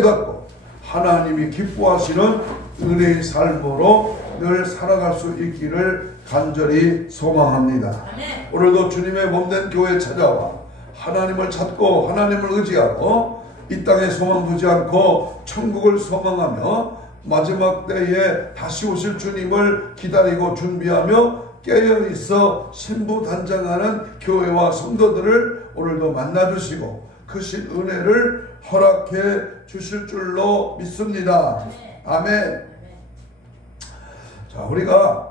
깨닫고 하나님이 기뻐하시는 은혜의 삶으로 늘 살아갈 수 있기를 간절히 소망합니다. 오늘도 주님의 몸된 교회에 찾아와 하나님을 찾고 하나님을 의지하고 이 땅에 소망 두지 않고 천국을 소망하며 마지막 때에 다시 오실 주님을 기다리고 준비하며 깨어있어 신부단장하는 교회와 성도들을 오늘도 만나주시고 크신 은혜를 허락해 주실 줄로 믿습니다. 아멘. 자, 우리가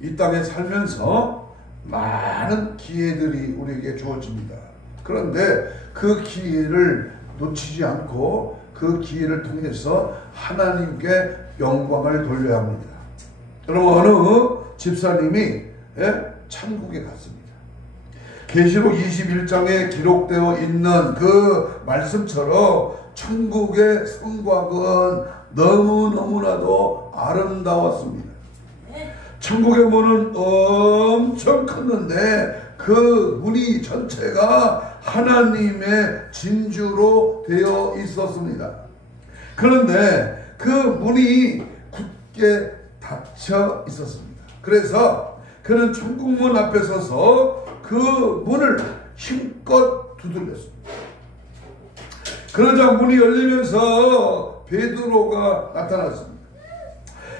이 땅에 살면서 많은 기회들이 우리에게 주어집니다. 그런데 그 기회를 놓치지 않고 그 기회를 통해서 하나님께 영광을 돌려야 합니다. 여러분, 어느 집사님이 천국에 갔습니다. 계시록 21장에 기록되어 있는 그 말씀처럼 천국의 성곽은 너무너무나도 아름다웠습니다. 천국의 문은 엄청 컸는데 그 문이 전체가 하나님의 진주로 되어 있었습니다. 그런데 그 문이 굳게 닫혀 있었습니다. 그래서 그는 천국문 앞에 서서 그 문을 힘껏 두들겼습니다. 그러자 문이 열리면서 베드로가 나타났습니다.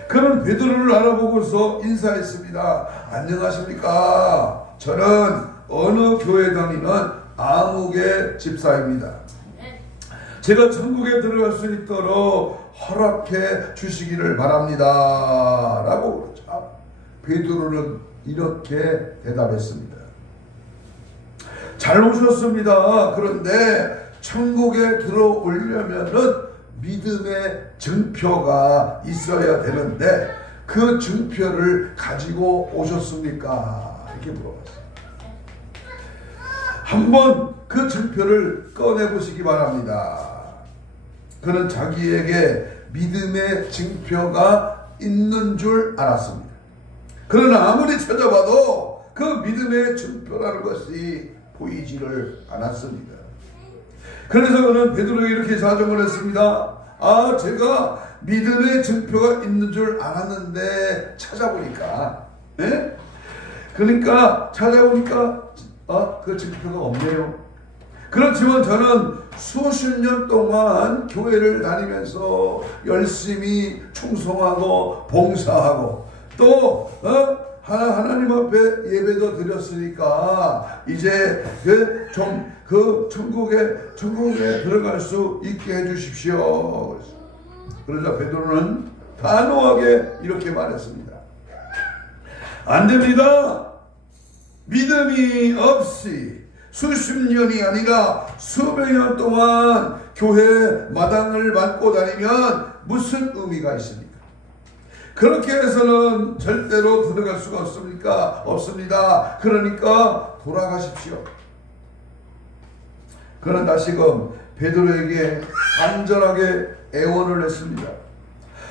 그는 베드로를 알아보고서 인사했습니다. 안녕하십니까? 저는 어느 교회 다니는 아무개 집사입니다. 제가 천국에 들어갈 수 있도록 허락해 주시기를 바랍니다. 라고 베드로는 이렇게 대답했습니다. 잘 오셨습니다. 그런데 천국에 들어오려면은 믿음의 증표가 있어야 되는데 그 증표를 가지고 오셨습니까? 이렇게 물어봤어요. 한번 그 증표를 꺼내보시기 바랍니다. 그는 자기에게 믿음의 증표가 있는 줄 알았습니다. 그러나 아무리 찾아봐도 그 믿음의 증표라는 것이 보이지를 않았습니다. 그래서 그는 베드로에게 이렇게 사정을 했습니다. 제가 믿음의 증표가 있는 줄 알았는데 찾아보니까 그러니까 찾아보니까 그 증표가 없네요. 그렇지만 저는 수십 년 동안 교회를 다니면서 열심히 충성하고 봉사하고 또 하나님 앞에 예배도 드렸으니까 이제 천국에 들어갈 수 있게 해주십시오. 그러자 베드로는 단호하게 이렇게 말했습니다. 안 됩니다. 믿음이 없이 수십 년이 아니라 수백 년 동안 교회 마당을 맡고 다니면 무슨 의미가 있습니까? 그렇게 해서는 절대로 들어갈 수가 없습니다. 그러니까 돌아가십시오. 그는 다시금 베드로에게 간절하게 애원을 했습니다.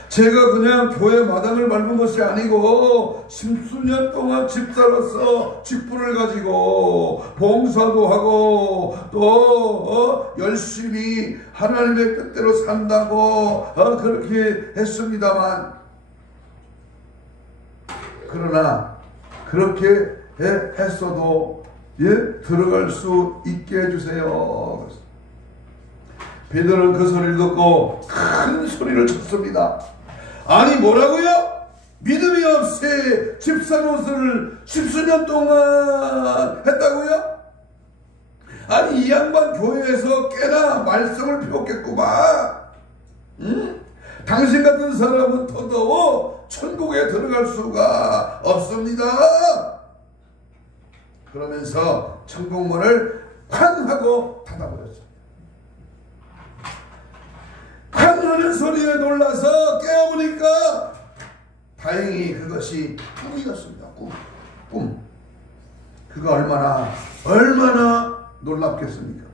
제가 그냥 교회 마당을 밟은 것이 아니고 십수년 동안 집사로서 직분을 가지고 봉사도 하고 또 열심히 하나님의 뜻대로 산다고 그렇게 했습니다만 그러나 그렇게 했어도 들어갈 수 있게 해주세요. 베드로는 그 소리를 듣고 큰 소리를 쳤습니다. 아니 뭐라고요? 믿음이 없이 집사 노릇을 십수년 동안 했다고요? 아니 이 양반 교회에서 꽤나 말씀을 배웠겠구만. 당신 같은 사람은 더더욱 천국에 들어갈 수가 없습니다. 그러면서 천국문을 쾅 하고 닫아버렸어요. 쾅 하는 소리에 놀라서 깨어보니까 다행히 그것이 꿈이었습니다. 꿈. 그가 얼마나 놀랍겠습니까?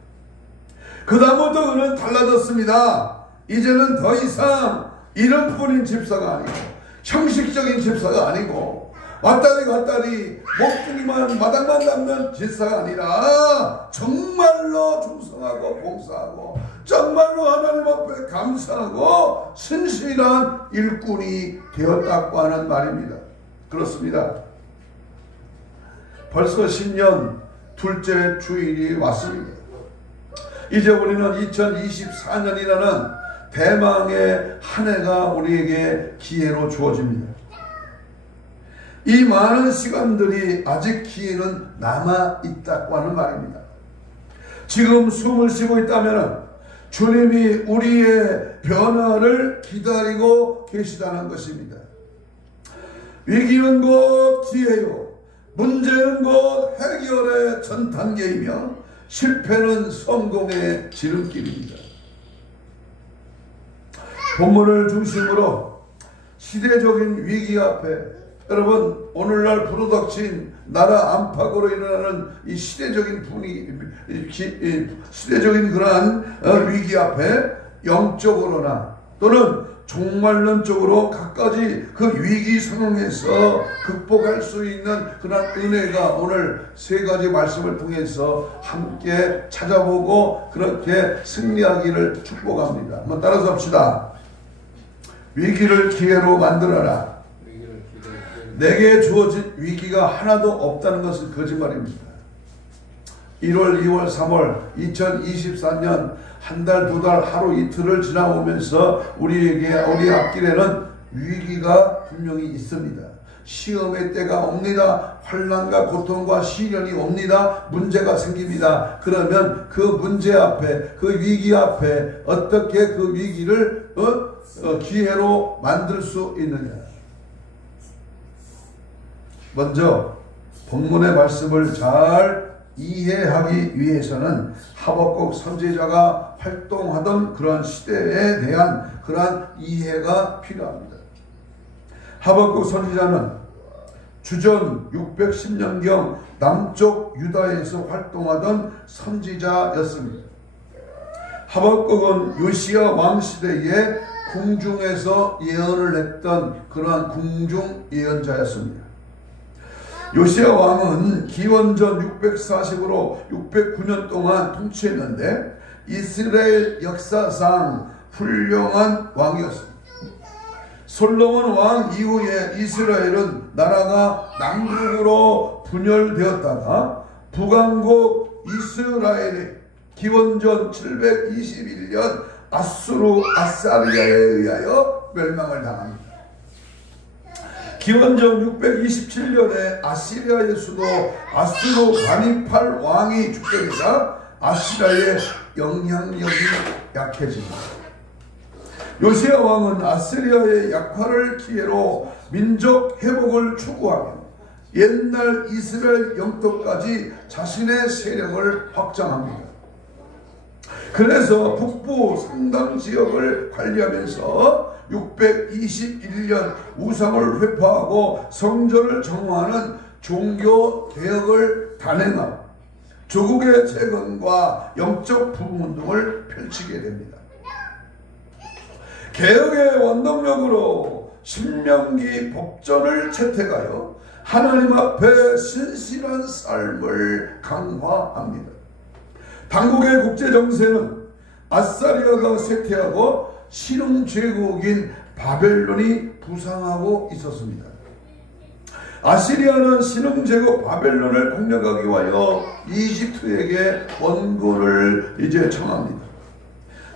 그 다음부터 그는 달라졌습니다. 이제는 더 이상 이름뿐인 집사가 아니고 형식적인 집사가 아니고 왔다리 갔다리 목줄이만 마당만 닦는 집사가 아니라 정말로 충성하고 봉사하고 정말로 하나님 앞에 감사하고 신실한 일꾼이 되었다고 하는 말입니다. 그렇습니다. 벌써 신년 둘째 주일이 왔습니다. 이제 우리는 2024년이라는 대망의 한 해가 우리에게 기회로 주어집니다. 이 많은 시간들이 아직 기회는 남아있다고 하는 말입니다. 지금 숨을 쉬고 있다면 주님이 우리의 변화를 기다리고 계시다는 것입니다. 위기는 곧 기회요, 문제는 곧 해결의 전 단계이며 실패는 성공의 지름길입니다. 본문을 중심으로 시대적인 위기 앞에 여러분, 오늘날 불어닥친 나라 안팎으로 일어나는 이 시대적인 분위기, 시대적인 그러한 위기 앞에 영적으로나 또는 종말론적으로 각가지 그 위기 상황에서 극복할 수 있는 그런 은혜가 오늘 세 가지 말씀을 통해서 함께 찾아보고 그렇게 승리하기를 축복합니다. 한번 따라서 합시다. 위기를 기회로 만들어라. 내게 주어진 위기가 하나도 없다는 것은 거짓말입니다. 1월, 2월, 3월 2024년 한 달, 두 달, 하루 이틀을 지나오면서 우리 앞길에는 위기가 분명히 있습니다. 시험의 때가 옵니다. 환난과 고통과 시련이 옵니다. 문제가 생깁니다. 그러면 그 문제 앞에, 그 위기 앞에 어떻게 그 위기를 기회로 만들 수 있느냐. 먼저 본문의 말씀을 잘 이해하기 위해서는 하박국 선지자가 활동하던 그런 시대에 대한 그러한 이해가 필요합니다. 하박국 선지자는 주전 610년경 남쪽 유다에서 활동하던 선지자였습니다. 하박국은 요시야 왕 시대에 궁중에서 예언을 했던 그러한 궁중 예언자였습니다. 요시야 왕은 기원전 640으로 609년 동안 통치했는데 이스라엘 역사상 훌륭한 왕이었습니다. 솔로몬 왕 이후에 이스라엘은 나라가 남북으로 분열되었다가 북왕국 이스라엘이 기원전 721년 아사리아에 의하여 멸망을 당합니다. 기원전 627년에 아시리아의 수도 아수르바니팔 왕이 죽습니다. 아시리아의 영향력이 약해집니다. 요시야 왕은 아시리아의 약화를 기회로 민족 회복을 추구하며 옛날 이스라엘 영토까지 자신의 세력을 확장합니다. 그래서 북부 상당 지역을 관리하면서 621년 우상을 회파하고 성전을 정화하는 종교 개혁을 단행하고 조국의 재건과 영적 부흥운동을 펼치게 됩니다. 개혁의 원동력으로 신명기 법전을 채택하여 하나님 앞에 신실한 삶을 강화합니다. 당국의 국제정세는 아사리아가 쇠퇴하고 신흥제국인 바벨론이 부상하고 있었습니다. 아시리아는 신흥제국 바벨론을 공략하기 위하여 이집트에게 원고를 청합니다.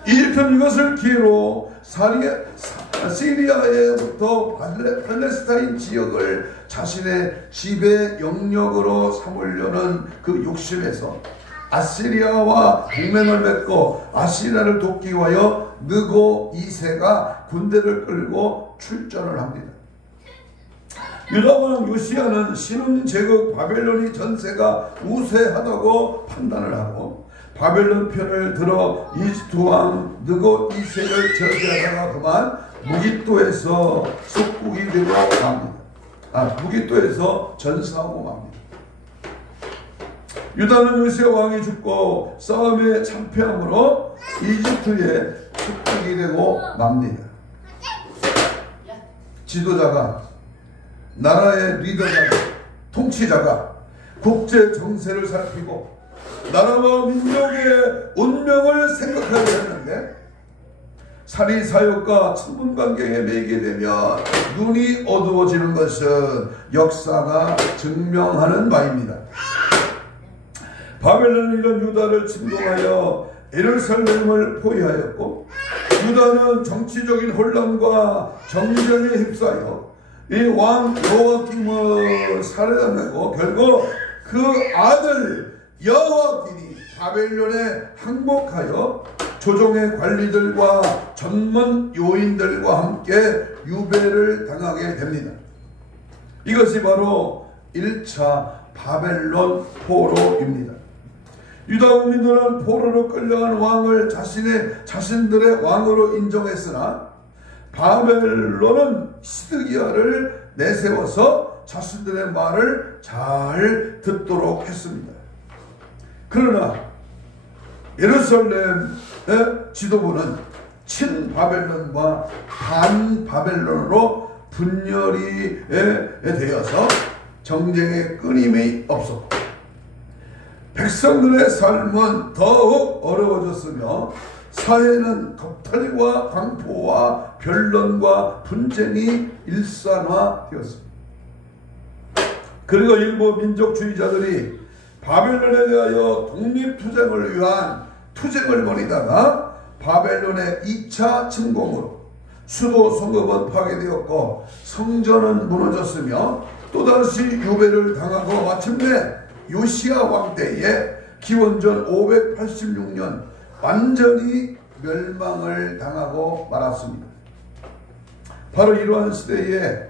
이집트는 이것을 기회로 시리아에부터 팔레스타인 지역을 자신의 지배 영역으로 삼으려는 그 욕심에서 아시리아와 동맹을 맺고 아시리아를 돕기 위하여 느고 2세가 군대를 끌고 출전을 합니다. 유다왕 요시야는 신흥제국 바벨론이 전세가 우세하다고 판단을 하고 바벨론 편을 들어 이집트왕 느고 2세를 저지하다가 그만 무기또에서 속국이 되고 맙니다. 무기또에서 전사하고 맙니다. 유다는 요시야 왕이 죽고 싸움에 참패함으로 이집트의 속국이 되고 맙니다. 지도자가, 나라의 리더자가, 통치자가 국제 정세를 살피고 나라와 민족의 운명을 생각하게 했는데, 살이 사욕과 친분 관계에 매이게 되면 눈이 어두워지는 것은 역사가 증명하는 바입니다. 바벨론은 이런 유다를 침공하여 예루살렘을 포위하였고, 유다는 정치적인 혼란과 정쟁에 휩싸여 이 왕 여호야김을 살해당하고 결국 그 아들 여호야긴이 바벨론에 항복하여 조정의 관리들과 전문 요인들과 함께 유배를 당하게 됩니다. 이것이 바로 1차 바벨론 포로입니다. 유다 국민들은 포로로 끌려간 왕을 자신들의 왕으로 인정했으나 바벨론은 시드기야를 내세워서 자신들의 말을 잘 듣도록 했습니다. 그러나 예루살렘의 지도부는 친바벨론과 반바벨론으로 분열이 되어서 정쟁의 끊임이 없었고, 백성들의 삶은 더욱 어려워졌으며 사회는 겁탈과 광포와 변론과 분쟁이 일산화되었습니다. 그리고 일부 민족주의자들이 바벨론에 대하여 독립투쟁을 위한 투쟁을 벌이다가 바벨론의 2차 침공으로 수도 성읍은 파괴되었고 성전은 무너졌으며 또다시 유배를 당하고 마침내 요시야 왕 때에 기원전 586년 완전히 멸망을 당하고 말았습니다. 바로 이러한 시대에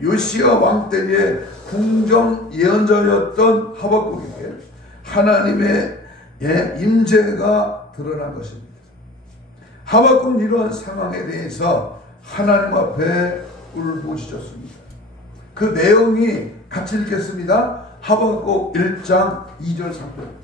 요시야 왕 때의 궁정 예언자였던 하박국에게 하나님의 임재가 드러난 것입니다. 하박국은 이러한 상황에 대해서 하나님 앞에 울부짖었습니다. 그 내용이 같이 읽겠습니다. 하박국 1장 2절 3절.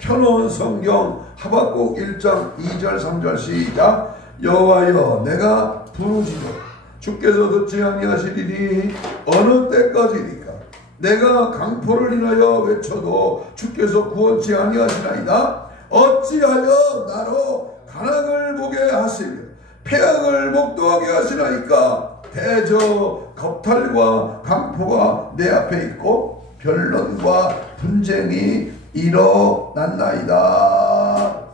펴놓은 성경 하박국 1장 2절 3절 시작. 여호와여 내가 부르짖어 주께서 듣지 아니하시리니 어느 때까지니까 내가 강포를 인하여 외쳐도 주께서 구원치 아니하시나이다. 어찌하여 나로 간악을 보게 하시며 폐악을 목도하게 하시나이까. 대저 겁탈과 강포가 내 앞에 있고 변론과 분쟁이 일어났나이다.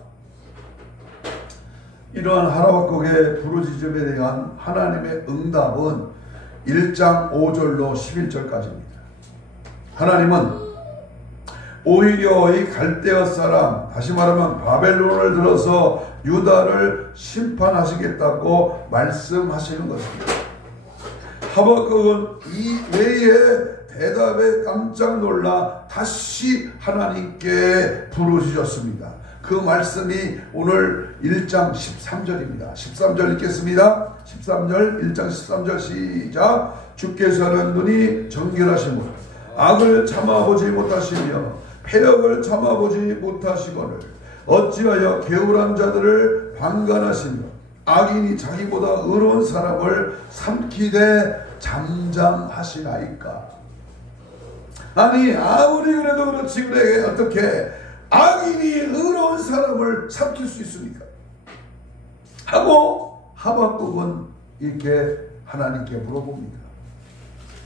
이러한 하박국의 부르짖음에 대한 하나님의 응답은 1장 5절로 11절까지입니다. 하나님은 오히려 이 갈대아 사람, 다시 말하면 바벨론을 들어서 유다를 심판하시겠다고 말씀하시는 것입니다. 하박국은 이 외에 대답에 깜짝 놀라 다시 하나님께 부르짖었습니다. 그 말씀이 오늘 1장 13절입니다. 13절 읽겠습니다. 13절 1장 13절 시작. 주께서는 눈이 정결하시므로 악을 참아보지 못하시며 패역을 참아보지 못하시거늘 어찌하여 게으른 자들을 방관하시며 악인이 자기보다 의로운 사람을 삼키되 잠잠하시나이까. 아니 아무리 그래도 그렇지 그래 어떻게 악인이 의로운 사람을 삼킬 수 있습니까? 하고 하박국은 이렇게 하나님께 물어봅니다.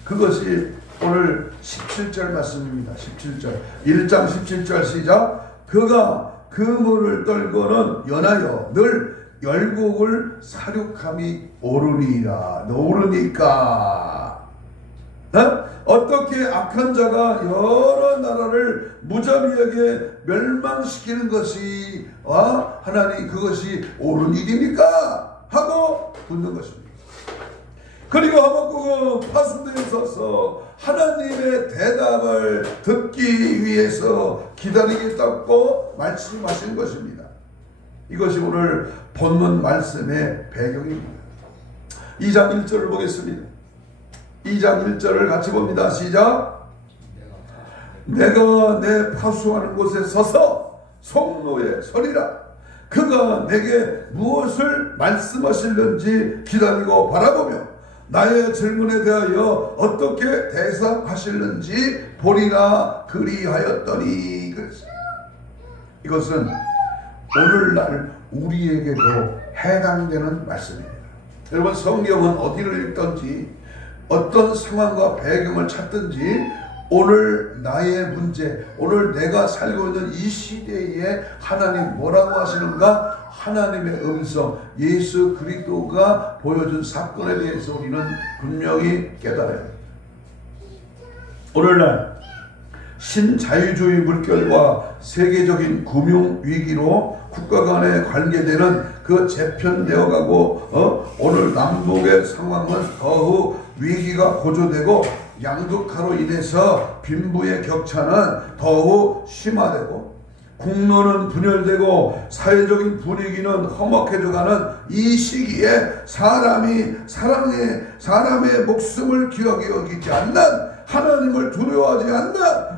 그것이 오늘 17절 말씀입니다. 17절 1장 17절 시작. 그가 그 물을 떨고는 연하여 늘 열국을 사륙함이 오르니라. 오르니까 어떻게 악한 자가 여러 나라를 무자비하게 멸망시키는 것이 하나님 그것이 옳은 일입니까? 하고 묻는 것입니다. 그리고 하박국은 파수대에 서서 하나님의 대답을 듣기 위해서 기다리겠다고 말씀하신 것입니다. 이것이 오늘 본문 말씀의 배경입니다. 2장 1절을 보겠습니다. 2장 1절을 같이 봅니다. 시작. 내가 내 파수하는 곳에 서서 속노에 서리라. 그가 내게 무엇을 말씀하실는지 기다리고 바라보며 나의 질문에 대하여 어떻게 대답하실는지 보리라 그리하였더니. 이것은 오늘날 우리에게도 해당되는 말씀입니다. 여러분, 성경은 어디를 읽든지 어떤 상황과 배경을 찾든지 오늘 나의 문제, 오늘 내가 살고 있는 이 시대에 하나님 뭐라고 하시는가? 하나님의 음성, 예수 그리스도가 보여준 사건에 대해서 우리는 분명히 깨달아야 합니다. 오늘날 신자유주의 물결과 세계적인 금융위기로 국가 간에 관계되는 그 재편되어 가고 오늘 남북의 상황은 더욱 위기가 고조되고 양극화로 인해서 빈부의 격차는 더욱 심화되고 국론은 분열되고 사회적인 분위기는 험악해져가는 이 시기에 사람의 목숨을 귀하게 여기지 않는, 하나님을 두려워하지 않는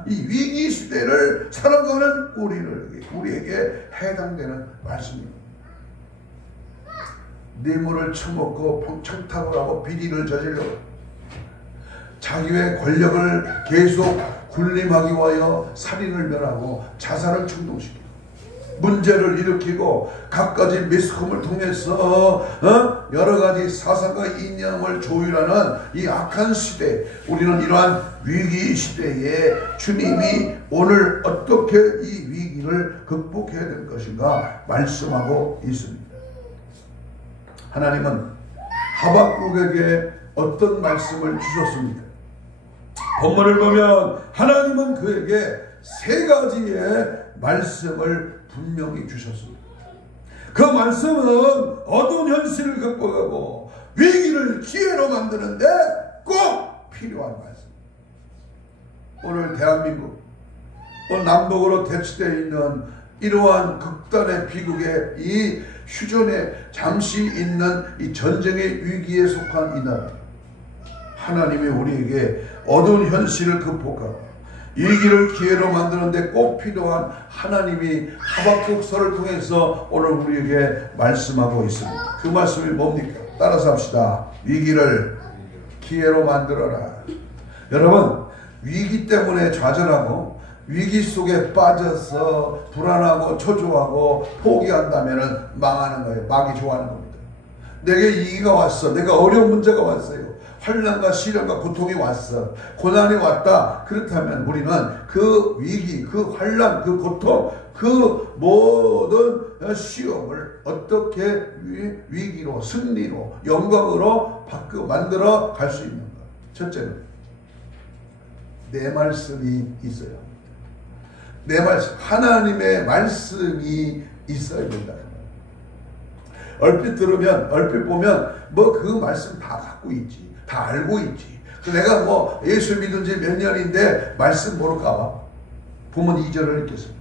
이 위기 시대를 살아가는 우리에게 해당되는 말씀입니다. 뇌물을 처먹고 청탁을 하고 비리를 저질러 자기의 권력을 계속 군림하기 위하여 살인을 멸하고 자살을 충동시키고 문제를 일으키고 갖가지 매스컴을 통해서 여러 가지 사상과 이념을 조율하는 이 악한 시대, 우리는 이러한 위기 시대에 주님이 오늘 어떻게 이 위기를 극복해야 될 것인가 말씀하고 있습니다. 하나님은 하박국에게 어떤 말씀을 주셨습니까? 본문을 보면 하나님은 그에게 세 가지의 말씀을 분명히 주셨습니다. 그 말씀은 어두운 현실을 극복하고 위기를 기회로 만드는데 꼭 필요한 말씀. 오늘 대한민국 남북으로 대치되어 있는 이러한 극단의 비극의 이 휴전에 잠시 있는 이 전쟁의 위기에 속한 이 나라, 하나님이 우리에게 어두운 현실을 극복하고 위기를 기회로 만드는데 꼭 필요한 하나님이 하박국서를 통해서 오늘 우리에게 말씀하고 있습니다. 그 말씀이 뭡니까? 따라서 합시다. 위기를 기회로 만들어라. 여러분, 위기 때문에 좌절하고 위기 속에 빠져서 불안하고 초조하고 포기한다면 망하는 거예요. 마귀 좋아하는 겁니다. 내게 위기가 왔어. 내가 어려운 문제가 왔어요. 환난과 시련과 고통이 왔어. 고난이 왔다. 그렇다면 우리는 그 위기, 그 환난, 그 고통, 그 모든 시험을 어떻게 위기로, 승리로, 영광으로 만들어 갈 수 있는가? 첫째는 내 말씀이 있어야 합니다. 내 말씀, 하나님의 말씀이 있어야 된다. 얼핏 들으면, 얼핏 보면 뭐 그 말씀 다 갖고 있지, 다 알고 있지. 내가 뭐 예수 믿은 지 몇 년인데 말씀 모를까 봐. 본문 2절을 읽겠습니다.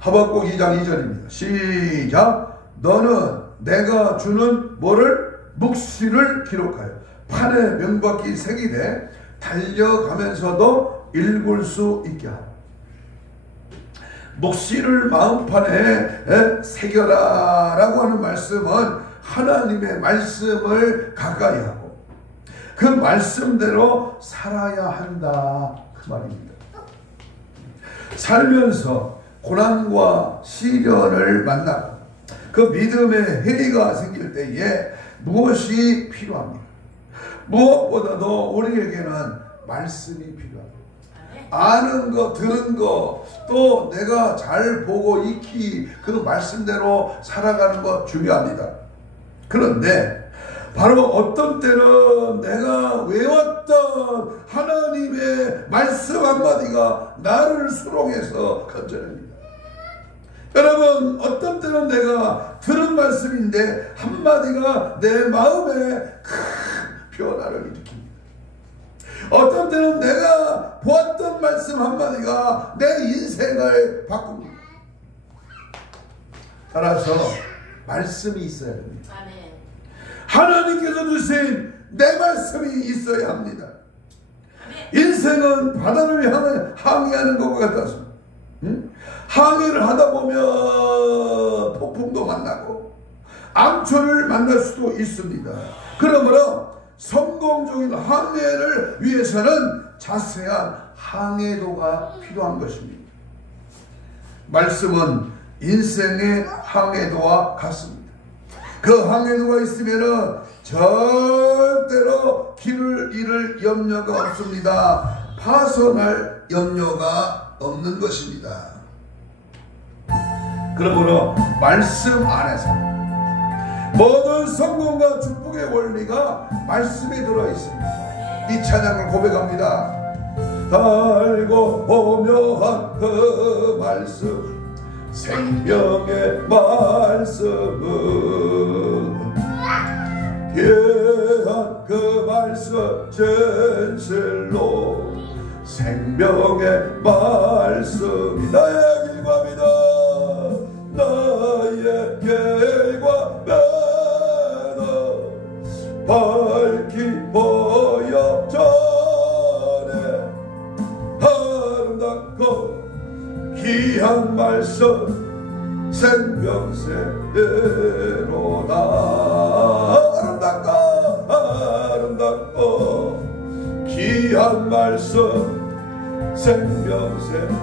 하박국 2장 2절입니다. 시작. 너는 내가 주는 뭐를? 묵시를 기록하여 판에 명박히 새기되 달려가면서도 읽을 수 있게 하라. 묵시를 마음판에 새겨라 라고 하는 말씀은 하나님의 말씀을 가까이 하고 그 말씀대로 살아야 한다, 그 말입니다. 살면서 고난과 시련을 만나고 그 믿음의 해이가 생길 때에 무엇이 필요합니까? 무엇보다도 우리에게는 말씀이 필요합니다. 아는 거, 들은 거, 또 내가 잘 보고 익히 그 말씀대로 살아가는 거 중요합니다. 그런데 바로 어떤 때는 내가 외웠던 하나님의 말씀 한마디가 나를 수롱해서 건져냅니다. 여러분, 어떤 때는 내가 들은 말씀인데 한마디가 내 마음에 큰 변화를 일으킵니다. 어떤 때는 내가 보았던 말씀 한마디가 내 인생을 바꿉니다. 따라서 말씀이 있어야 됩니다. 하나님께서 주신 내 말씀이 있어야 합니다. 인생은 바다를 항해하는 것과 같습니다. 항해를 하다 보면 폭풍도 만나고 암초를 만날 수도 있습니다. 그러므로 성공적인 항해를 위해서는 자세한 항해도가 필요한 것입니다. 말씀은 인생의 항해도와 같습니다. 그 항해도가 있으면은 절대로 길을 잃을 염려가 없습니다. 파손할 염려가 없는 것입니다. 그러므로 말씀 안에서 모든 성공과 축복의 원리가 말씀에 들어 있습니다. 이 찬양을 고백합니다. 달고 오묘한 그 말씀, 생명의 말씀은 귀한 그 말씀, 진실로 생명의 말씀이 나의 길과입니다. 나의 길과 매너 밝히 보여전에 아름답고 귀한 말씀 생명새로다. 아름답고 귀한 말씀 생명새로다.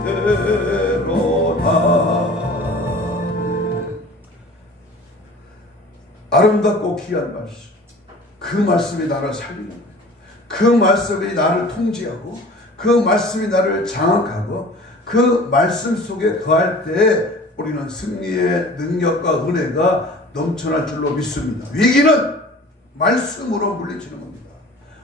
아름답고 귀한 말씀, 그 말씀이 나를 살리는 거예요. 그 말씀이 나를 통제하고 그 말씀이 나를 장악하고 그 말씀 속에 거할 때 우리는 승리의 능력과 은혜가 넘쳐날 줄로 믿습니다. 위기는 말씀으로 물리치는 겁니다.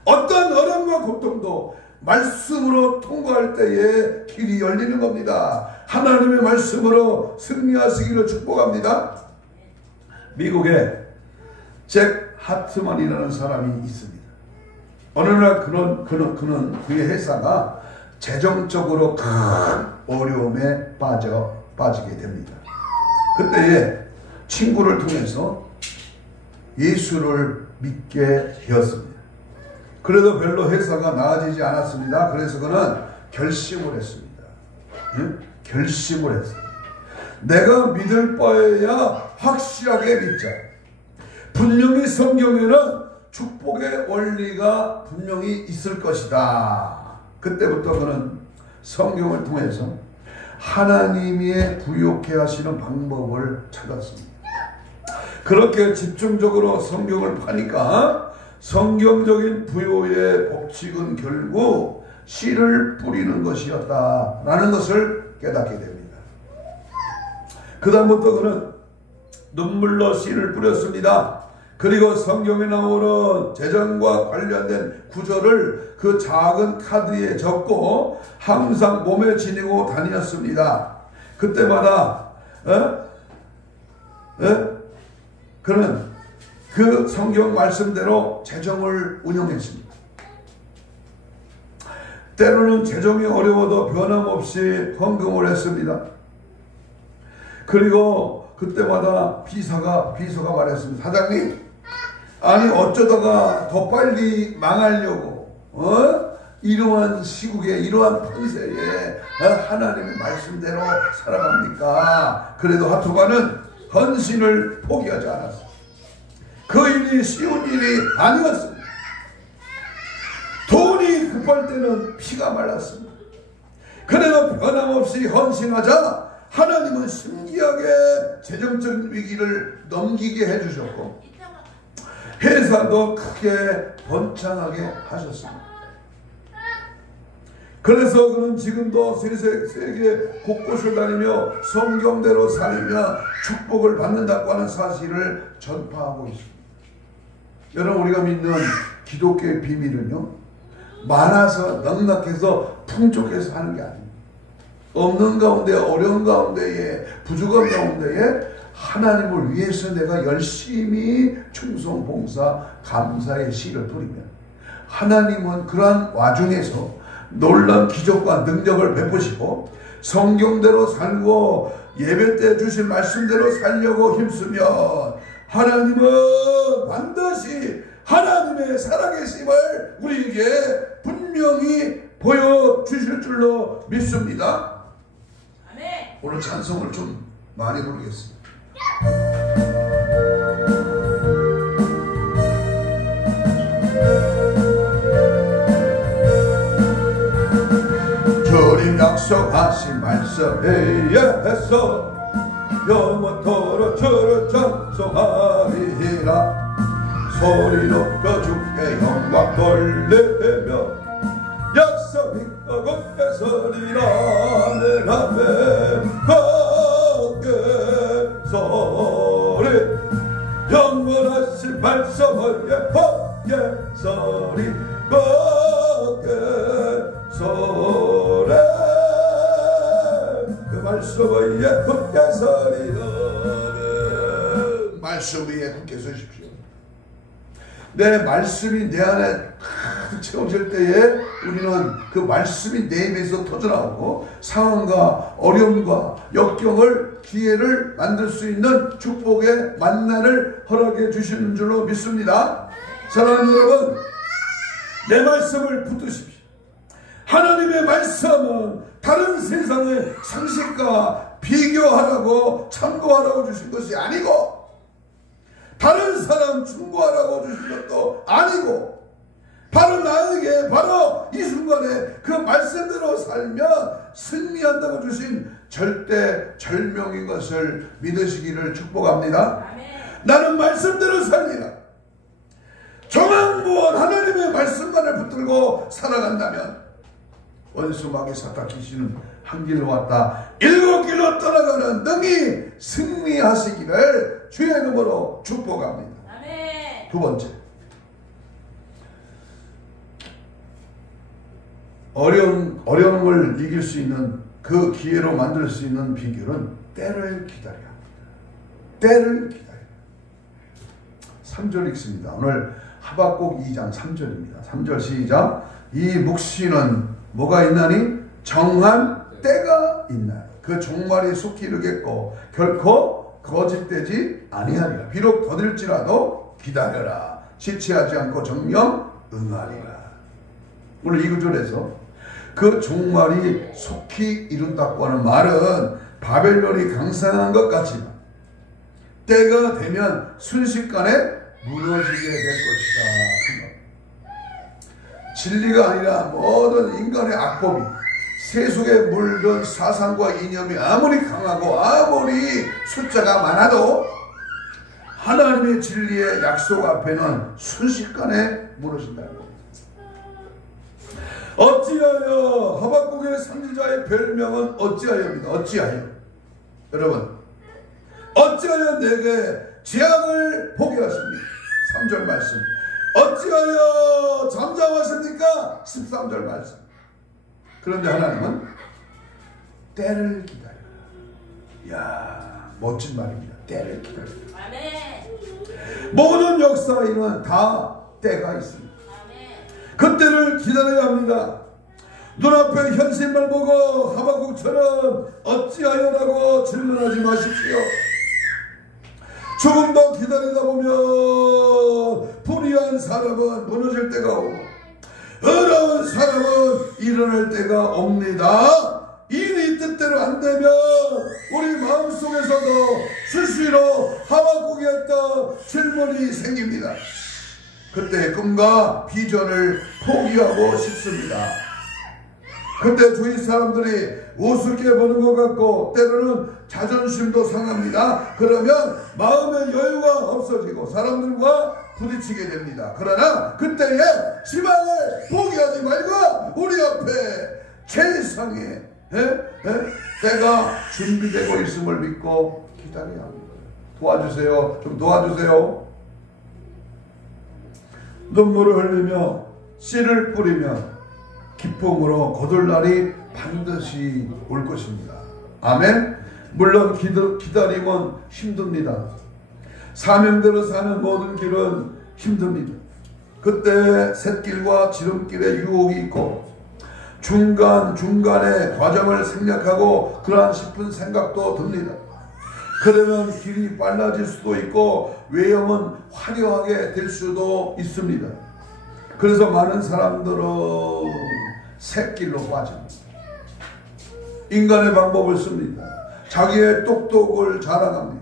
어떤 어려움과 고통도 말씀으로 통과할 때에 길이 열리는 겁니다. 하나님의 말씀으로 승리하시기를 축복합니다. 미국에 잭 하트만이라는 사람이 있습니다. 어느 날 그의 회사가 재정적으로 큰 어려움에 빠지게 됩니다. 그때에 친구를 통해서 예수를 믿게 되었습니다. 그래도 별로 회사가 나아지지 않았습니다. 그래서 그는 결심을 했습니다. 결심을 했어요. 내가 믿을 바에야 확실하게 믿자. 분명히 성경에는 축복의 원리가 분명히 있을 것이다. 그때부터 그는 성경을 통해서 하나님의 부욕해 하시는 방법을 찾았습니다. 그렇게 집중적으로 성경을 파니까 성경적인 부요의 법칙은 결국 씨를 뿌리는 것이었다라는 것을 깨닫게 됩니다. 그 다음부터 그는 눈물로 씨를 뿌렸습니다. 그리고 성경에 나오는 재정과 관련된 구절을 그 작은 카드에 적고 항상 몸에 지니고 다녔습니다. 그때마다 그는 그 성경 말씀대로 재정을 운영했습니다. 때로는 재정이 어려워도 변함없이 헌금을 했습니다. 그리고 그때마다 비서가 말했습니다. 사장님, 아니 어쩌다가 더 빨리 망하려고 이러한 시국에 이러한 판세에 하나님의 말씀대로 살아갑니까? 그래도 하토가는 헌신을 포기하지 않았습니다. 그 일이 쉬운 일이 아니었습니다. 돈이 급할 때는 피가 말랐습니다. 그래도 변함없이 헌신하자 하나님은 신기하게 재정적인 위기를 넘기게 해주셨고 회사도 크게 번창하게 하셨습니다. 그래서 그는 지금도 세계 곳곳을 다니며 성경대로 살며 축복을 받는다고 하는 사실을 전파하고 있습니다. 여러분, 우리가 믿는 기독교의 비밀은요, 많아서 넉넉해서 풍족해서 하는 게 아닙니다. 없는 가운데, 어려운 가운데에, 부족한 가운데에 하나님을 위해서 내가 열심히 충성, 봉사, 감사의 씨를 뿌리면 하나님은 그러한 와중에서 놀라운 기적과 능력을 베푸시고 성경대로 살고 예배 때 주신 말씀대로 살려고 힘쓰면 하나님은 반드시 하나님의 살아계심을 우리에게 분명히 보여주실 줄로 믿습니다. 오늘 찬송을 좀 많이 부르겠습니다. 주님 약속하신 말씀에 의해서 영원토록 주를 찬송하리라. 소리 높여 주께 영광 돌리며 약속이고 곱게 서리라. 내가 곱게 소리 영원하신 말씀을 곱게 소리 곱게 소리 그 말씀 위에 곱게 서리라. 말씀 위에 곱게 서십시오. 내 말씀이 내 안에 가득 채워질 때에 우리는 그 말씀이 내 입에서 터져나오고 상황과 어려움과 역경을 기회를 만들 수 있는 축복의 만나를 허락해 주시는 줄로 믿습니다. 사랑하는 여러분, 내 말씀을 붙드십시오. 하나님의 말씀은 다른 세상의 상식과 비교하라고 참고하라고 주신 것이 아니고 다른 사람 충고하라고 주신 것도 아니고 바로 나에게 바로 이 순간에 그 말씀대로 살면 승리한다고 주신 절대 절명인 것을 믿으시기를 축복합니다. 나는 말씀대로 살리라. 정황무원 하나님의 말씀만을 붙들고 살아간다면 원수 마귀사타 귀신은 한 길로 왔다 7길로 떠나가는 능히 승리하시기를 주의 이름으로 축복합니다. 아멘. 두 번째, 어려움을 이길 수 있는 그 기회로 만들 수 있는 비결은 때를 기다려야 합니다. 때를 기다려야 합니다. 3절 읽습니다. 오늘 하박국 2장 3절입니다. 3절 시작. 이 묵시는 뭐가 있나니? 정한 때가 있나니 그 종말이 속히 이르겠고 결코 거짓되지 아니하리라. 비록 더딜지라도 기다려라. 지체하지 않고 정령 응하리라. 오늘 이 구절에서 그 종말이 속히 이룬다고 하는 말은 바벨론이 강성한 것 같지만 때가 되면 순식간에 무너지게 될 것이다. 진리가 아니라 모든 인간의 악법이 세속에 물든 사상과 이념이 아무리 강하고 아무리 숫자가 많아도 하나님의 진리의 약속 앞에는 순식간에 무너진다는 겁니다. 어찌하여 하박국의 선지자의 별명은 어찌하여입니다. 어찌하여 여러분 어찌하여 내게 재앙을 보게 하십니까? 3절 말씀. 어찌하여 잠잠하십니까? 13절 말씀. 그런데 하나님은 때를 기다려라. 이야, 멋진 말입니다. 때를 기다려라. 모든 역사에는 다 때가 있습니다. 그 때를 기다려야 합니다. 눈앞에 현실만 보고 하박국처럼 어찌하여라고 질문하지 마십시오. 조금 더 기다리다 보면 불의한 사람은 무너질 때가 오고 어려운 사람은 일어날 때가 옵니다. 일이 뜻대로 안 되면 우리 마음속에서도 수시로 하박국이 했던 질문이 생깁니다. 그때 꿈과 비전을 포기하고 싶습니다. 그때 주위 사람들이 우습게 보는 것 같고 때로는 자존심도 상합니다. 그러면 마음의 여유가 없어지고 사람들과 부딪히게 됩니다. 그러나 그때에 희망을 포기하지 말고 우리 앞에 최상의 때가 준비되고 있음을 믿고 기다려야 합니다. 도와주세요. 좀 도와주세요. 눈물을 흘리며 씨를 뿌리며 기쁨으로 거둘 날이 반드시 올 것입니다. 아멘. 물론 기다림은 힘듭니다. 사명대로 사는 모든 길은 힘듭니다. 그때 샛길과 지름길에 유혹이 있고 중간에 과정을 생략하고 그러한 싶은 생각도 듭니다. 그러면 길이 빨라질 수도 있고 외형은 화려하게 될 수도 있습니다. 그래서 많은 사람들은 샛길로 빠집니다. 인간의 방법을 씁니다. 자기의 똑똑을 자랑합니다.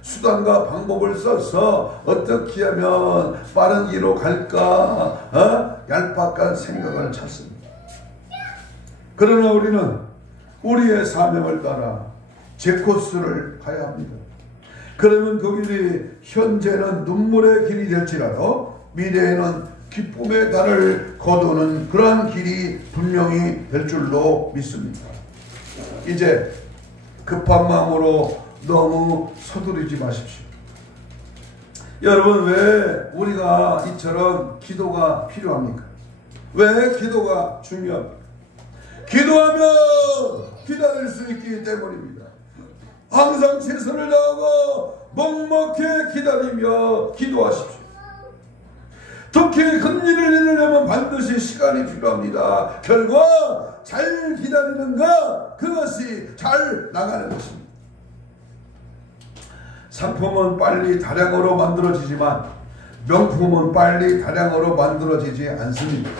수단과 방법을 써서 어떻게 하면 빠른 길로 갈까 얄팍한 생각을 찾습니다. 그러나 우리는 우리의 사명을 따라 제 코스를 가야 합니다. 그러면 그 길이 현재는 눈물의 길이 될지라도 미래에는 기쁨의 달을 거두는 그러한 길이 분명히 될 줄로 믿습니다. 이제 급한 마음으로 너무 서두르지 마십시오. 여러분, 왜 우리가 이처럼 기도가 필요합니까? 왜 기도가 중요합니까? 기도하면 기다릴 수 있기 때문입니다. 항상 최선을 다하고 묵묵히 기다리며 기도하십시오. 특히 큰 일을 이루려면 반드시 시간이 필요합니다. 결과 잘 기다리는 것, 그것이 잘 나가는 것입니다. 상품은 빨리 다량으로 만들어지지만 명품은 빨리 다량으로 만들어지지 않습니다.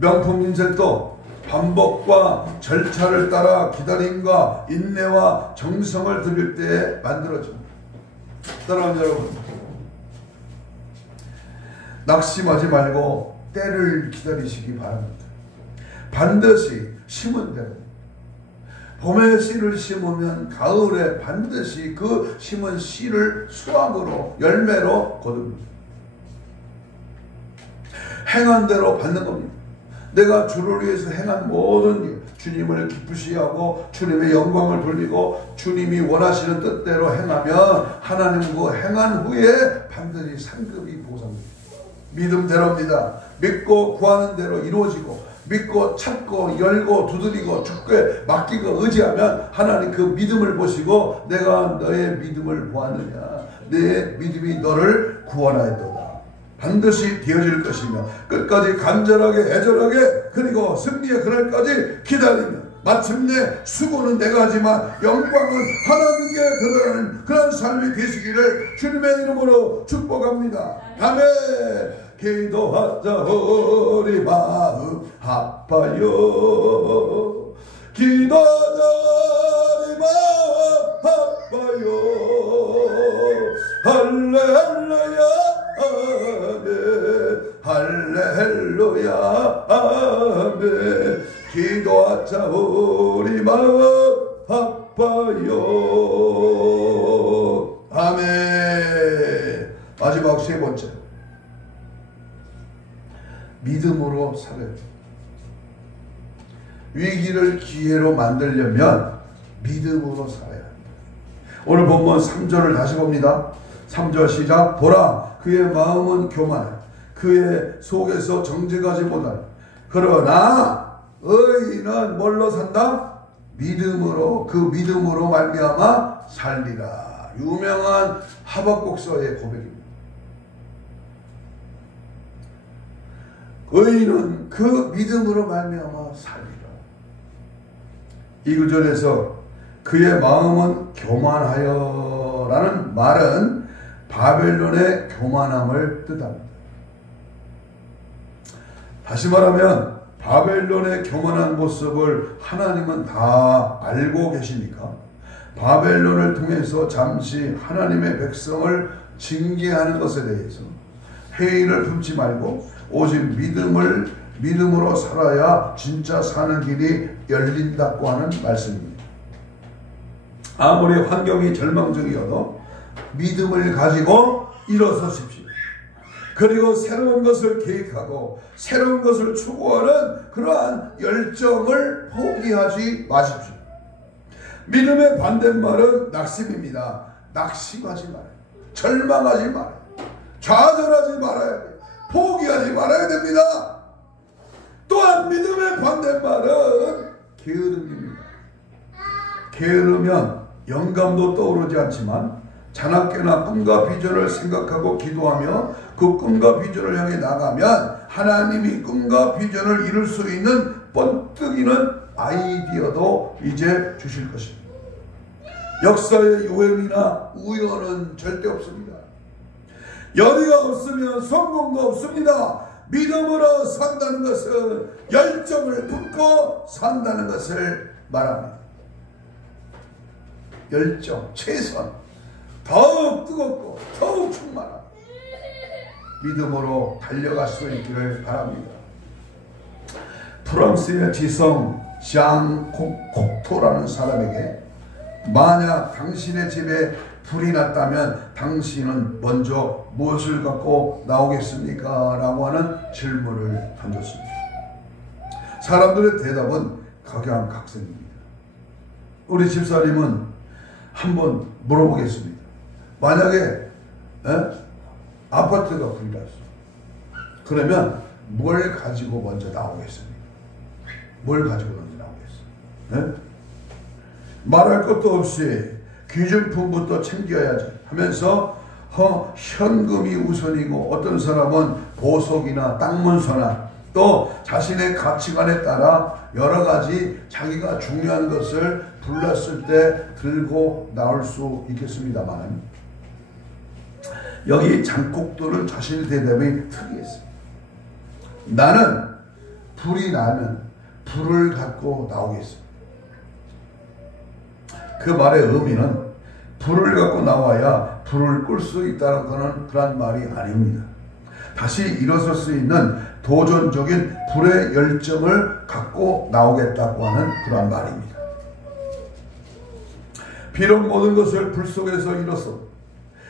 명품 인생도 반복과 절차를 따라 기다림과 인내와 정성을 들일 때에 만들어집니다. 사랑하는 여러분, 낙심하지 말고 때를 기다리시기 바랍니다. 반드시 심은 대로, 봄에 씨를 심으면 가을에 반드시 그 심은 씨를 수확으로, 열매로 거둡니다. 행한 대로 받는 겁니다. 내가 주를 위해서 행한 모든 일, 주님을 기쁘시게 하고 주님의 영광을 돌리고 주님이 원하시는 뜻대로 행하면 하나님 그 행한 후에 반드시 상급이 보상됩니다. 믿음대로입니다. 믿고 구하는 대로 이루어지고, 믿고 찾고 열고 두드리고 주께 맡기고 의지하면 하나님 그 믿음을 보시고 내가 너의 믿음을 보았느냐, 내 믿음이 너를 구원하였도다. 반드시 되어질 것이며 끝까지 간절하게 애절하게 그리고 승리의 그날까지 기다리며 마침내 수고는 내가 하지만 영광은 하나님께 드러나는 그런 삶이 되시기를 주님의 이름으로 축복합니다. 아멘. 기도하자 우리 마음 아파요. 기도하자 우리 마음 아파요. 할렐루야 아멘. 할렐루야 아멘. 기도하자 우리 마음 아파요. 아멘. 마지막 세 번째, 믿음으로 살아요. 위기를 기회로 만들려면 믿음으로 살아야 합니다. 오늘 본문 3절을 다시 봅니다. 3절 시작. 보라, 그의 마음은 교만해 그의 속에서 정직하지 못하네. 그러나 의인은 뭘로 산다? 믿음으로, 그 믿음으로 말미암아 살리라. 유명한 하박국서의 고백입니다. 의인은 그 믿음으로 말미암아 살리라. 이 구절에서 그의 마음은 교만하여 라는 말은 바벨론의 교만함을 뜻합니다. 다시 말하면 바벨론의 교만한 모습을 하나님은 다 알고 계시니까 바벨론을 통해서 잠시 하나님의 백성을 징계하는 것에 대해서 회의를 품지 말고 오직 믿음으로 살아야 진짜 사는 길이 열린다고 하는 말씀입니다. 아무리 환경이 절망적이어도 믿음을 가지고 일어서십시오. 그리고 새로운 것을 계획하고 새로운 것을 추구하는 그러한 열정을 포기하지 마십시오. 믿음의 반대말은 낙심입니다. 낙심하지 말아요. 절망하지 말아요. 좌절하지 말아야 돼요. 포기하지 말아야 됩니다. 또한 믿음의 반대말은 게으름입니다. 게으르면 영감도 떠오르지 않지만 자나깨나 꿈과 비전을 생각하고 기도하며 그 꿈과 비전을 향해 나가면 하나님이 꿈과 비전을 이룰 수 있는 번뜩이는 아이디어도 이제 주실 것입니다. 역사의 요행이나 우연은 절대 없습니다. 열의가 없으면 성공도 없습니다. 믿음으로 산다는 것은 열정을 품고 산다는 것을 말합니다. 열정, 최선, 더욱 뜨겁고 더욱 충만한 믿음으로 달려갈 수 있기를 바랍니다. 프랑스의 지성 장 콕토라는 사람에게 만약 당신의 집에 불이 났다면 당신은 먼저 무엇을 갖고 나오겠습니까? 라고 하는 질문을 던졌습니다. 사람들의 대답은 각양각색입니다. 우리 집사님은 한번 물어보겠습니다. 만약에 아파트가 불이 났어. 그러면 뭘 가지고 먼저 나오겠습니까? 뭘 가지고 먼저 나오겠어요? 말할 것도 없이 귀중품부터 챙겨야지 하면서 현금이 우선이고, 어떤 사람은 보석이나 땅문서나 또 자신의 가치관에 따라 여러 가지 자기가 중요한 것을 불났을 때 들고 나올 수 있겠습니다만, 여기 장독들은 자신의 대답이 특이했습니다. 나는 불이 나면 불을 갖고 나오겠습니다. 그 말의 의미는 불을 갖고 나와야 불을 끌 수 있다는 그런 말이 아닙니다. 다시 일어설 수 있는 도전적인 불의 열정을 갖고 나오겠다고 하는 그런 말입니다. 비록 모든 것을 불 속에서 잃었어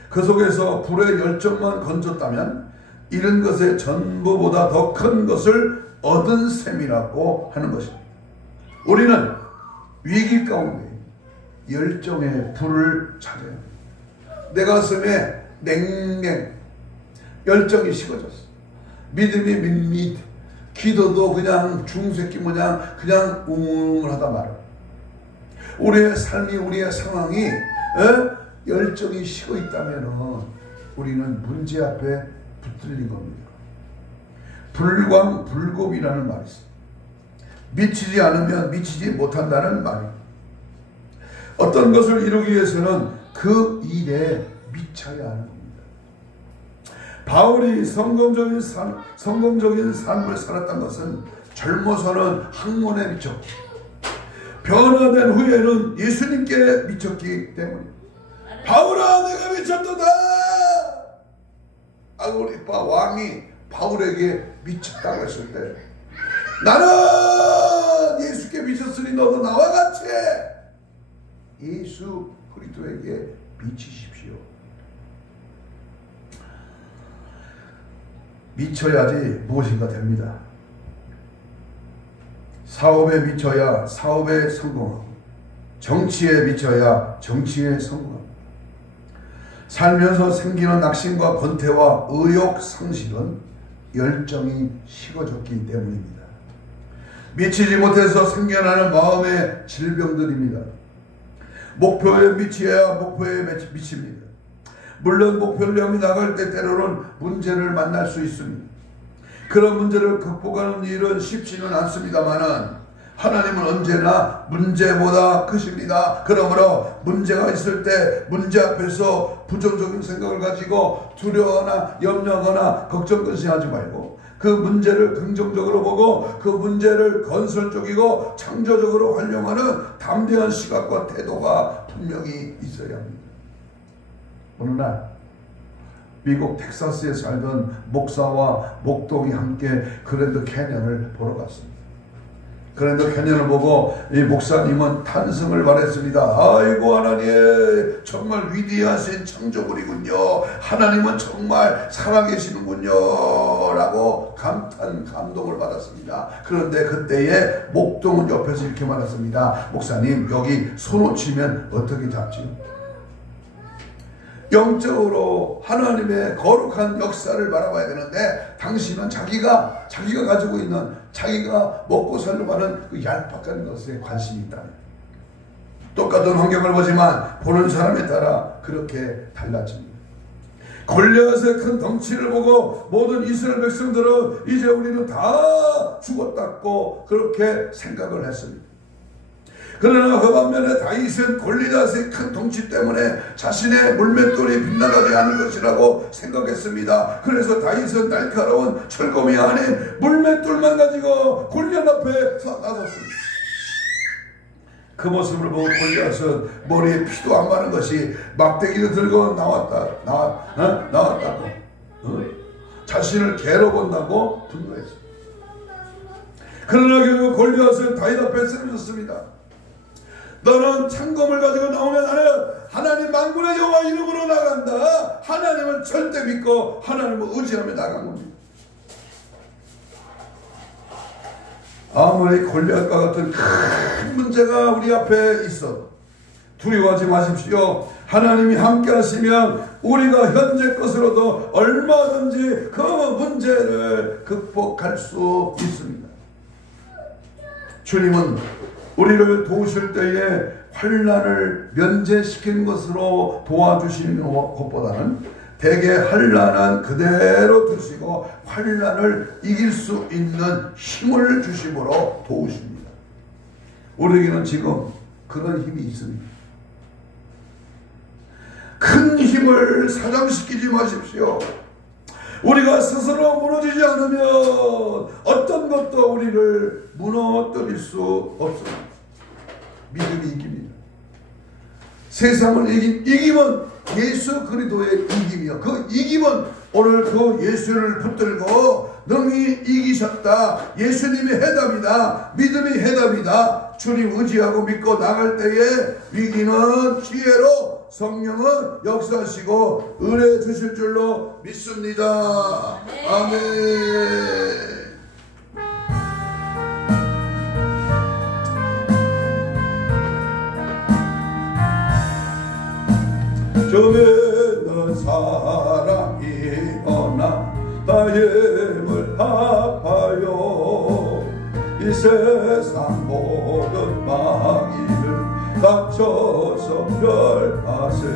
그 속에서 불의 열정만 건졌다면 잃은 것의 전부보다 더 큰 것을 얻은 셈이라고 하는 것입니다. 우리는 위기 가운데 열정의 불을 찾아야 합니다. 내 가슴에 냉랭 열정이 식어졌어. 믿음이 밋밋, 기도도 그냥 중새끼 모양 그냥 웅웅하다 말아. 우리의 삶이, 우리의 상황이 열정이 식어 있다면 우리는 문제 앞에 붙들린 겁니다. 불광불급이라는 말이 있습니다. 미치지 않으면 미치지 못한다는 말입니다. 어떤 것을 이루기 위해서는 그 일에 미쳐야 하는 겁니다. 바울이 성공적인 삶을 살았던 것은 젊어서는 학문에 미쳤고 변화된 후에는 예수님께 미쳤기 때문입니다. 바울아, 내가 미쳤도다. 아그리파 왕이 바울에게 미쳤다고 했을 때, 나는 예수께 미쳤으니 너도 나와 같이 예수 그리스도에게 미치십시오. 미쳐야지 무엇인가 됩니다. 사업에 미쳐야 사업에 성공하고, 정치에 미쳐야 정치에 성공합니다. 살면서 생기는 낙심과 권태와 의욕 상실은 열정이 식어졌기 때문입니다. 미치지 못해서 생겨나는 마음의 질병들입니다. 목표에 미쳐야 목표에 미칩니다. 물론 목표를 향해 나갈 때 때로는 문제를 만날 수 있습니다. 그런 문제를 극복하는 일은 쉽지는 않습니다만 하나님은 언제나 문제보다 크십니다. 그러므로 문제가 있을 때 문제 앞에서 부정적인 생각을 가지고 두려워하거나 염려하거나 걱정근심하지 말고 그 문제를 긍정적으로 보고 그 문제를 건설적이고 창조적으로 활용하는 담대한 시각과 태도가 분명히 있어야 합니다. 어느 날 미국 텍사스에 살던 목사와 목동이 함께 그랜드 캐년을 보러 갔습니다. 그랜드 캐년을 보고 이 목사님은 탄성을 발했습니다. 아이고 하나님, 정말 위대하신 창조물이군요. 하나님은 정말 살아계시는군요 라고 감동을 받았습니다. 그런데 그때에 목동은 옆에서 이렇게 말했습니다. 목사님, 여기 손 놓치면 어떻게 잡지요? 영적으로 하나님의 거룩한 역사를 바라봐야 되는데 당신은 자기가 가지고 있는, 자기가 먹고 살려고 하는 그 얄팍한 것에 관심이 있다. 똑같은 환경을 보지만 보는 사람에 따라 그렇게 달라집니다. 골리앗의 큰 덩치를 보고 모든 이스라엘 백성들은 이제 우리는 다 죽었다고 그렇게 생각을 했습니다. 그러나 그 반면에 다윗은 골리앗의 큰 덩치 때문에 자신의 물맷돌이 빗나가지 않을 것이라고 생각했습니다. 그래서 다윗은 날카로운 철거미 안에 물맷돌만 가지고 골리앗 앞에 나섰습니다. 그 모습을 보고 골리앗은 머리에 피도 안 마른 것이 막대기를 들고 나왔다고 자신을 괴로본다고 분노했습니다. 그러나 결국 골리앗은 다윗 앞에 쓰러졌습니다. 너는 창검을 가지고 나오면 하나님 만군의 여호와 이름으로 나간다. 하나님을 절대 믿고 하나님을 의지하며 나간 겁니다. 아무리 골리앗과 같은 큰 문제가 우리 앞에 있어 두려워하지 마십시오. 하나님이 함께 하시면 우리가 현재 것으로도 얼마든지 그 문제를 극복할 수 있습니다. 주님은 우리를 도우실 때에 환난을 면제시키는 것으로 도와주시는 것보다는 대개 환난은 그대로 두시고 환난을 이길 수 있는 힘을 주심으로 도우십니다. 우리에게는 지금 그런 힘이 있습니다. 큰 힘을 사장시키지 마십시오. 우리가 스스로 무너지지 않으면 어떤 것도 우리를 무너뜨릴 수 없습니다. 믿음이 이깁니다. 세상을 이기면 예수 그리스도의 이김이요. 그 이김은 오늘 그 예수를 붙들고 능히 이기셨다. 예수님이 해답이다. 믿음이 해답이다. 주님 의지하고 믿고 나갈 때에 위기는 기회로 성령은 역사하시고 은혜 주실 줄로 믿습니다. 아멘. 좀 있는 사랑이 일어나 나의 힘을 합하여 이 세상 모든 마귀를 닥쳐서 멸하세.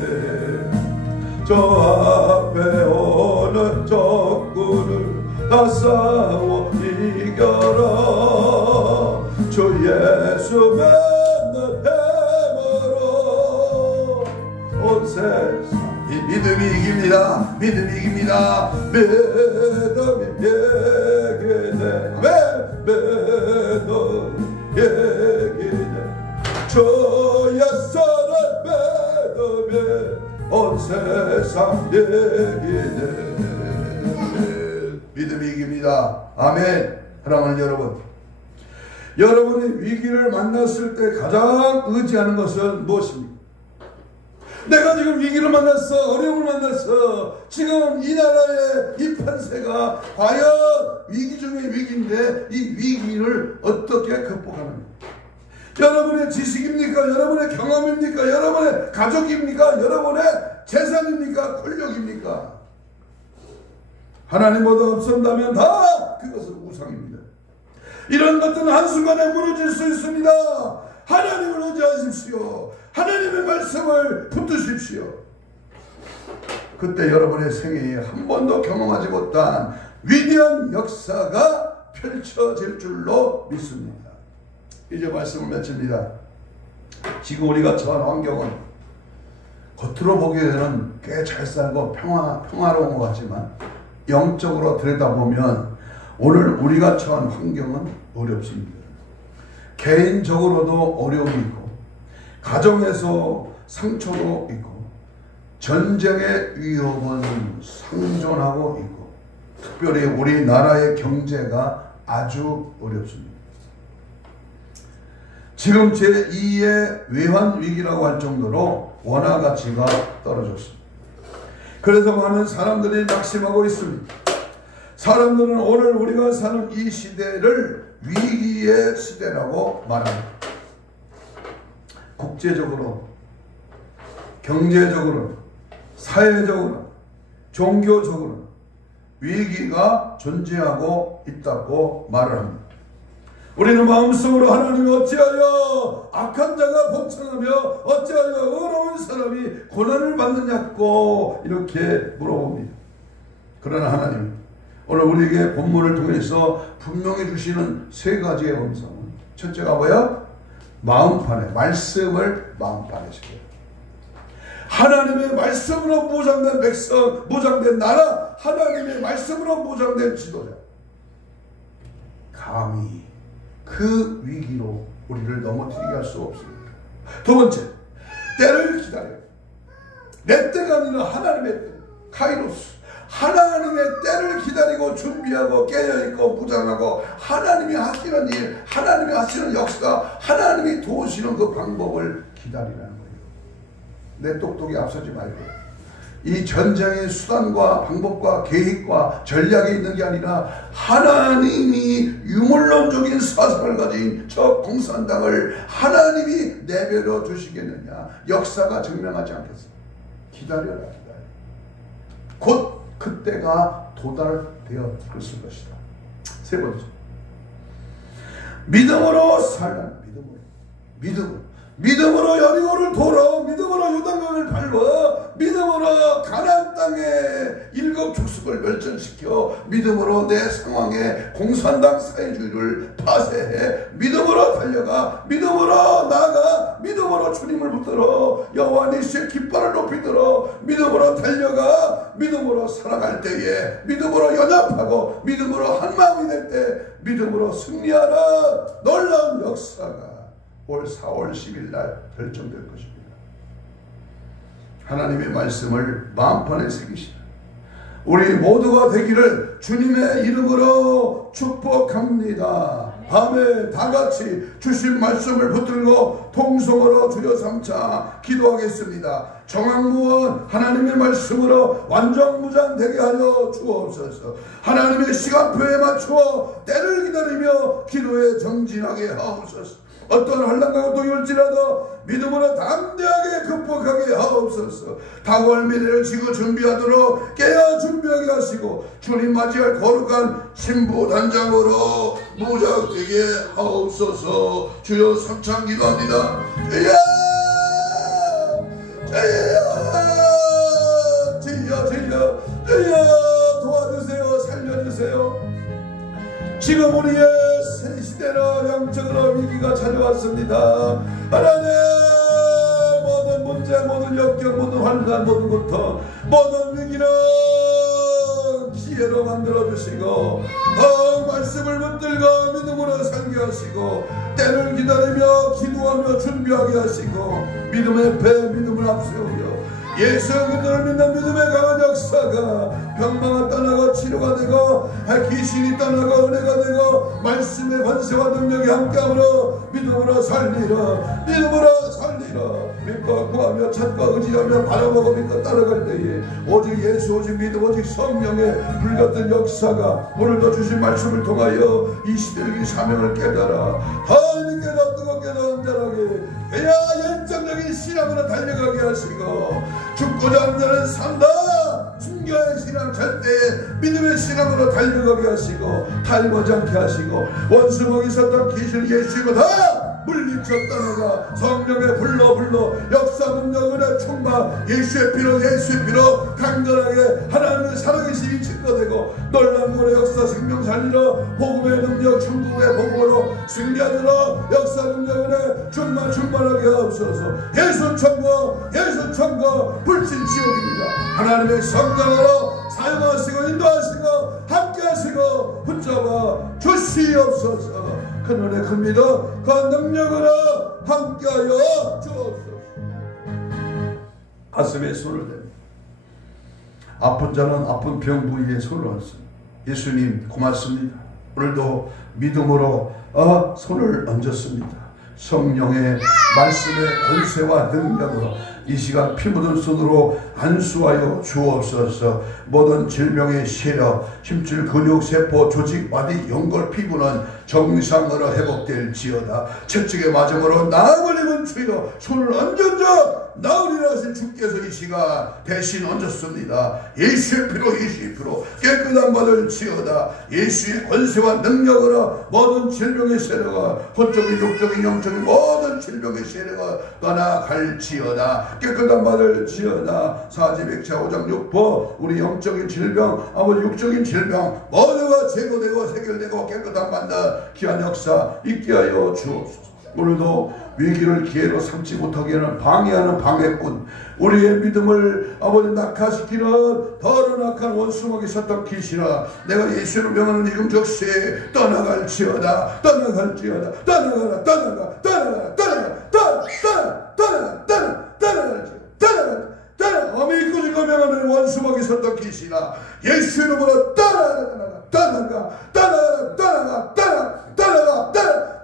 저 앞에 오는 적군을 다 싸워 이겨라. 주 예수 맺는 힘으로 온 세상 믿음이 이깁니다. 믿음이 이깁니다. 믿음이 이기네. 믿음이 이기네. 주 예수를 믿으면 온 세상 이기네. 믿음이 이깁니다. 아멘. 사랑하는 여러분, 여러분이 위기를 만났을 때 가장 의지하는 것은 무엇입니까? 내가 지금 위기를 만났어. 어려움을 만났어. 지금 이 나라의 이 판세가 과연 위기 중의 위기인데 이 위기를 어떻게 극복하는가? 여러분의 지식입니까? 여러분의 경험입니까? 여러분의 가족입니까? 여러분의 재산입니까? 권력입니까? 하나님보다 앞선다면 다 그것은 우상입니다. 이런 것들은 한순간에 무너질 수 있습니다. 하나님을 의지하십시오. 하나님의 말씀을 붙드십시오. 그때 여러분의 생애에 한 번도 경험하지 못한 위대한 역사가 펼쳐질 줄로 믿습니다. 이제 말씀을 맺습니다. 지금 우리가 처한 환경은 겉으로 보기에는 꽤 잘 살고 평화로운 것 같지만 영적으로 들여다보면 오늘 우리가 처한 환경은 어렵습니다. 개인적으로도 어려움이 있고 가정에서 상처도 있고 전쟁의 위협은 상존하고 있고 특별히 우리나라의 경제가 아주 어렵습니다. 지금 제2의 외환위기라고 할 정도로 원화 가치가 떨어졌습니다. 그래서 많은 사람들이 낙심하고 있습니다. 사람들은 오늘 우리가 사는 이 시대를 위기의 시대라고 말합니다. 국제적으로, 경제적으로, 사회적으로, 종교적으로 위기가 존재하고 있다고 말을 합니다. 우리는 마음속으로 하나님이 어찌하여 악한 자가 번창하며 어찌하여 의로운 사람이 고난을 받느냐고 이렇게 물어봅니다. 그러나 하나님 오늘 우리에게 본문을 통해서 분명히 주시는 세 가지의 음성은 첫째가 뭐야? 마음판에 말씀을 마음판에 시켜요. 하나님의 말씀으로 무장된 백성, 무장된 나라, 하나님의 말씀으로 무장된 지도자. 감히 그 위기로 우리를 넘어뜨리게 할 수 없습니다. 두 번째, 때를 기다려. 내 때가 아니라 하나님의 때, 카이로스. 하나님의 때를 기다리고 준비하고 깨어있고 무장하고 하나님이 하시는 일, 하나님이 하시는 역사, 하나님이 도우시는 그 방법을 기다리라는 거예요. 내 똑똑히 앞서지 말고 이 전쟁의 수단과 방법과 계획과 전략이 있는 게 아니라 하나님이 유물론적인 사상을 가진 저 공산당을 하나님이 내버려 두시겠느냐. 역사가 증명하지 않겠어. 기다려라. 곧 그때가 도달되어 있을 것이다. 세 번째, 믿음으로 살라. 믿음으로 여리고를 돌아, 믿음으로 요단강을 밟아, 믿음으로 가나안 땅에 일곱 족속을 멸절시켜, 믿음으로 내 상황에 공산당 사회주의를 파쇄해, 믿음으로 달려가, 믿음으로 나아가, 믿음으로 주님을 붙들어 여호와 니시의 깃발을 높이 들어 믿음으로 달려가, 믿음으로 살아갈 때에 믿음으로 연합하고 믿음으로 한마음이 될 때 믿음으로 승리하라. 놀라운 역사가 올 4월 10일 날 결정될 것입니다. 하나님의 말씀을 마음판에 새기시라. 우리 모두가 되기를 주님의 이름으로 축복합니다. 밤에 다같이 주신 말씀을 붙들고 통성으로 주여 삼자 기도하겠습니다. 정황무원 하나님의 말씀으로 완전무장되게 하여 주옵소서. 하나님의 시간표에 맞추어 때를 기다리며 기도에 정진하게 하옵소서. 어떤 환난과 고통이 올지라도 믿음으로 담대하게 극복하게 하옵소서. 다가올 미래를 지고 준비하도록 깨어 준비하게 하시고 주님 맞이할 거룩한 신부 단장으로 무장되게 하옵소서. 주여 삼창 기도합니다. 주여 도와주세요. 살려주세요. 지금 우리의 새 시대로 영적으로 위기가 찾아왔습니다. 하나님, 모든 문제, 모든 역경, 모든 환난, 모든 고통, 모든 위기를 기회로 만들어주시고 말씀을 붙들고 믿음으로 살게 하시고 때를 기다리며 기도하며 준비하게 하시고 믿음의 배, 믿음을 앞세우며 예수 그리스도를 믿는 믿음의 강한 역사가 병마가 떠나고 치료가 되고 귀신이 떠나고 은혜가 되고 말씀의 권세와 능력이 함께함으로 믿음으로 살리라. 믿고 구하며 찾고 의지하며 바라보고 믿고 따라갈 때에 오직 예수, 오직 믿음, 오직 성령의 불같은 역사가 오늘도 주신 말씀을 통하여 이 시대의 사명을 깨달아 더 믿게도 뜨겁게도 온전하게 해야 열정적인 신앙으로 달려가게 하시고 죽고자 하는 자는 산다. 순교의 신앙, 절대의 믿음의 신앙으로 달려가게 하시고 탈모지 않게 하시고 원수목이 있었던 귀신 예수이고 다 물리쳐 떠나가 성령의 불러 역사 능력 은혜 충만 예수의 피로 강건하게 하나님의 살아계심이 증거되고 놀라운 은혜 역사 생명 살리러 복음의 능력 천국의 복음으로 승리하도록 역사 능력 은혜 충만하게 하옵소서. 예수 천국 불신 지옥입니다. 하나님의 성령으로 사용하시고 인도하시고 함께하시고 붙잡아 주시옵소서. 큰 은혜 큰 믿음 그 능력으로 함께하여 주옵소서. 가슴에 손을 대고 아픈 자는 아픈 병 부위에 손을 얹습니다. 예수님 고맙습니다. 오늘도 믿음으로 손을 얹었습니다. 성령의 말씀의 권세와 능력으로 이 시간 피 묻은 손으로 안수하여 주옵소서. 모든 질병의 세력, 힘줄, 근육, 세포, 조직, 마디, 연골, 피부는 정상으로 회복될지어다. 채찍의 맞음으로 나음을 입은 주여 손을 얹어줘 나으리라 하신 주께서 이 시간 대신 얹었습니다. 예수의 피로 깨끗한 받을지어다. 예수의 권세와 능력으로 모든 질병의 세력과 혼적인 육적인 영적인 모든 질병의 세력과 떠나갈지어다. 깨끗한 받을지어다. 사지백차 오장육포 우리 영적인 질병 아버지 육적인 질병 모두가 제거되고 해결되고 깨끗한 받는 귀한 역사 있게 하여 주옵소서. 오늘도 위기를 기회로 삼지 못하게 하는 방해하는 방해꾼 우리의 믿음을 아버지 낙하시키는 더러운 악한 원수막이 있었던 귀신아 내가 예수를 명하는 이금 적시 떠나갈지어다. 어미 꾸짖고 명하는 원수 원수목이 선덕히시나 예수 이름으로 떠나가 떠나가 떠나가 떠나가 떠나가 떠나가 떠나가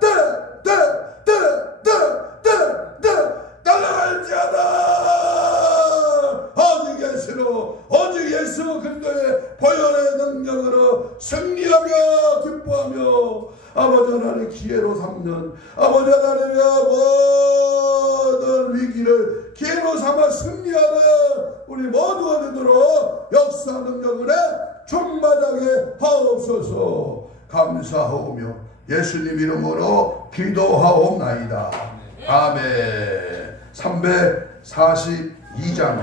떠나가 떠나가 떠나갈지어다. 오직 예수 그리스도의 보혈의 능력으로 승리하며 기뻐하며 아버지 하나님 기회로 삼는 아버지 하나님의 모든 위기를 기회로 삼아 승리하는 우리 모두가 되도록 역사 능력을 충만하게 하옵소서. 감사하오며 예수님 이름으로 기도하옵나이다. 아멘. 342장